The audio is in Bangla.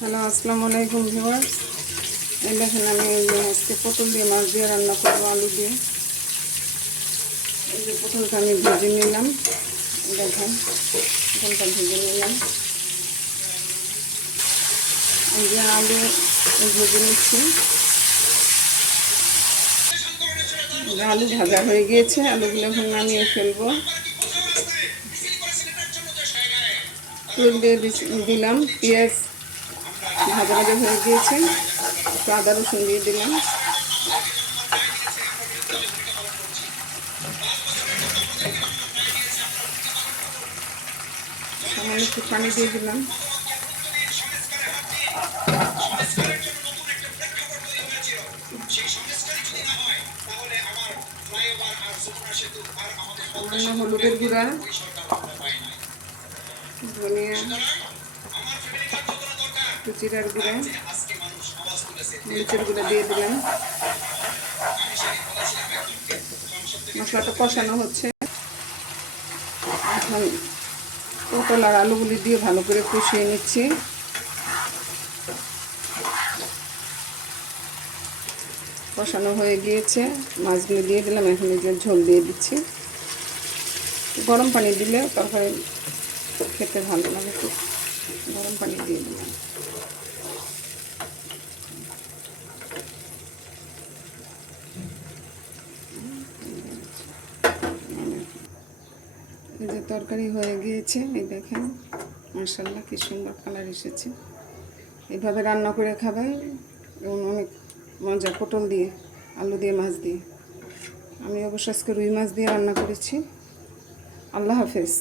হ্যালো, আসসালামু আলাইকুম ভিউয়ার্স। এই দেখেন আমি আজকে পটল দিয়ে মাছ দিয়ে রান্না করবো, আলু দিয়ে। এই যে পটলটা আমি ভেজে নিলাম, দেখেন পটলটা ভেজে নিলাম। এই যে আলু ভেজে নিচ্ছি। আলু ভাজা হয়ে গিয়েছে, আলুগুলো এখন নামিয়ে ফেলবো। তেল দিয়ে দিলাম, পেঁয়াজ ভাজা ভাজা হয়ে গিয়েছে, তো আদা রসুন দিয়ে দিলাম। সামান্য একটু পানি দিয়ে দিলাম। সামান্য হলুদের গুঁড়া, ধনিয়া, জিরার গুঁড়া, মরিচের গুঁড়া দিয়ে দিলাম। মশলাটা কষানো হচ্ছে। এখন পটল আর আলুগুলি দিয়ে ভালো করে কষিয়ে নিচ্ছি। কষানো হয়ে গিয়েছে, মাছগুলো দিয়ে দিলাম। এখন এই যে ঝোল দিয়ে দিচ্ছি। গরম পানি দিলে তরকারি খেতে ভালো লাগে, তো গরম পানি দিয়ে দিলাম। এই যে তরকারি হয়ে গিয়েছে, এই দেখেন মাশাআল্লাহ কি সুন্দর কালার এসেছে। এইভাবে রান্না করে খাবেন এবং অনেক মজা, পটল দিয়ে আলু দিয়ে মাছ দিয়ে। আমি অবশ্য আজকে রুই মাছ দিয়ে রান্না করেছি। আল্লাহ হাফেজ।